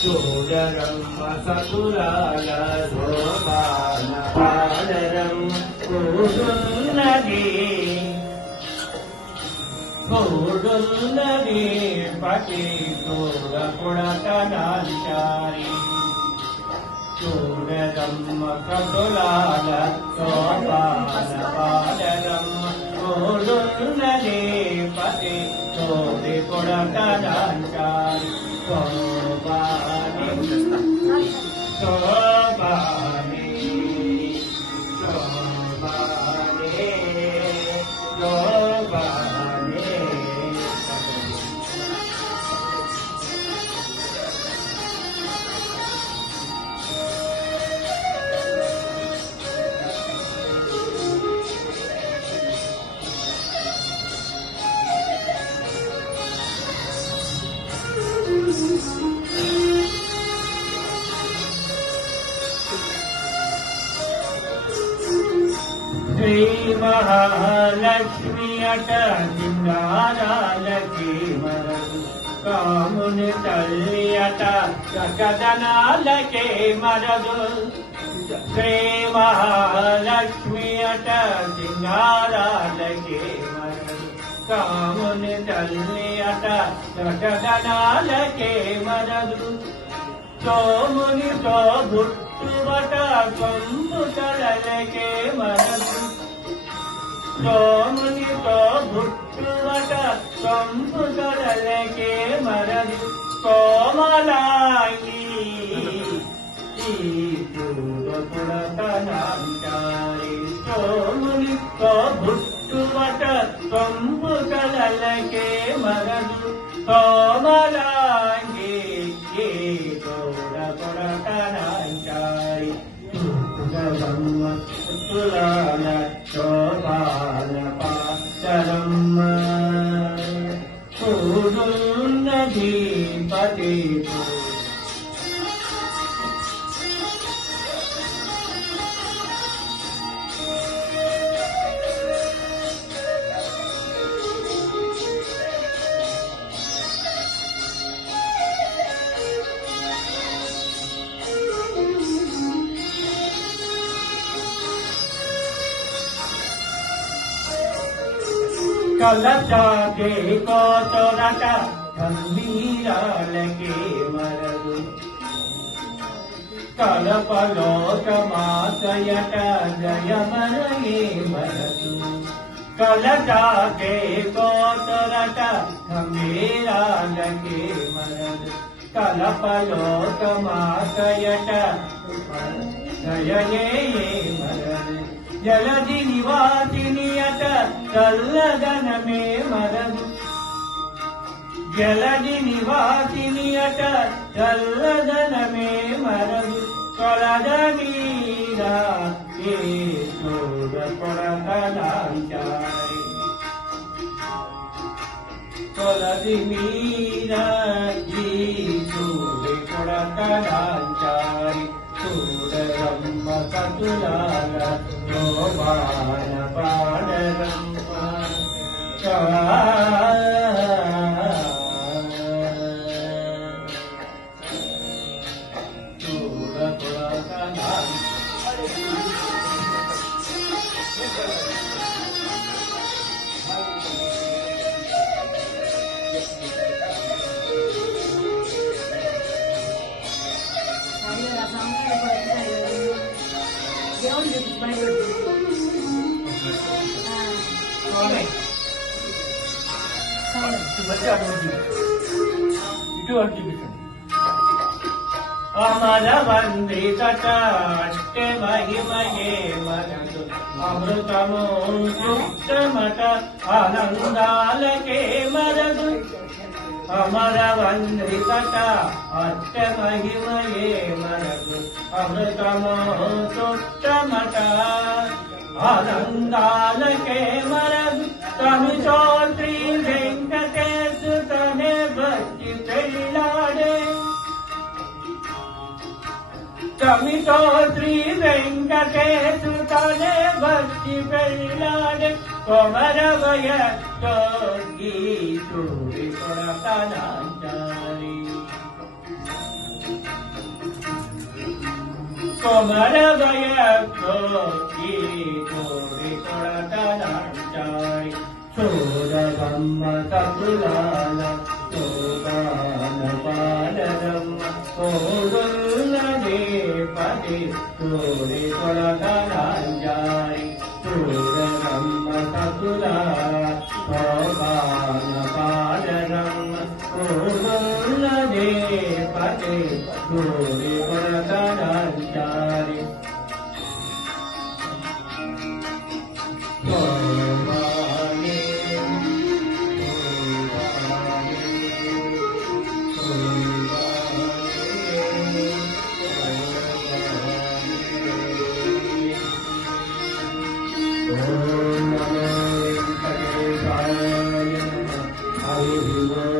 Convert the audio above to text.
చూడరమ్మ సతురాల శోభాన పాదరమ్మ కూడున్నది పటి చూడకుడతనాచారి చూడరమ్మ సతురాల శోభాన పాదరమ్మ కూడున్నది పటి చూడకుడతనాచారి శోభాని శోభాని శోభాని శోభాని శ్రీ మహాలక్ష్మి అట సింగారాలకి మరదు కాముని తల్లి అట సకదనాలకే మరదు శ్రీ మహాలక్ష్మి అట సింగారాలకే మరదు కాముని తల్లి అట సకదనాలకే మరదు సోముని తో బుట్టువట కొంబుటలకే మరదు సోమునితో బుట్టువట కొంబుటలకే మరదు కోమలాంగి చూడకుడతనాచారి సోమునితో బుట్టువట కొంబుటలకే మరదు కోమలాంగి చూడకుడతనాచారి చూడరమ్మ సుతులాల శోభాన పాదరమ్మ కూడున్నది పతి కలచాకే కోతరట గంభీరాలకే మరదు కలపలోకమాతయట జయమరయే మరదు కలచాకే కోతరట గంభీరాలకే మరదు కలపలోకమాతయట జయయే మరదు జలది నివాసిని అట చల్లదనమే మరదు జలది నివాసిని అట చల్లదనమే మరదు కొలద మీద ఏ చూడకుడతనాచారి కొలది మీద ఈ చూడకుడతనాచారి చూడరమ్మ సతులాల శోభాన పాదరమ్మ అమర వందితట అష్టే మహిమయే మనసు అమృతము సుప్తమట ఆనందాలకే మరదు అమర వందితట అష్టే మహిమయే మనసు అమృతము సుప్తమట ఆనందాలకే మరదు తమితో శ్రీ వెంకటేశుతనే భక్తి పెళ్ళాడే తమితో శ్రీ వెంకటేశుతనే భక్తి పెళ్ళాడే కొమరవయ తోగి చూడి धनाञ्जलि कोमलवयक्रोति धनाञ्जलि चोरब्रह्मतकुलाल शोभानपालरम् कोदुल्लदे पदे चोरि धनाञ्जलि चोरब्रह्मतकुलाल शोभानपालरम् कोदुल्लदे पदे चोरि धनाञ्जलि Om Namo Venkatesaya Namaः.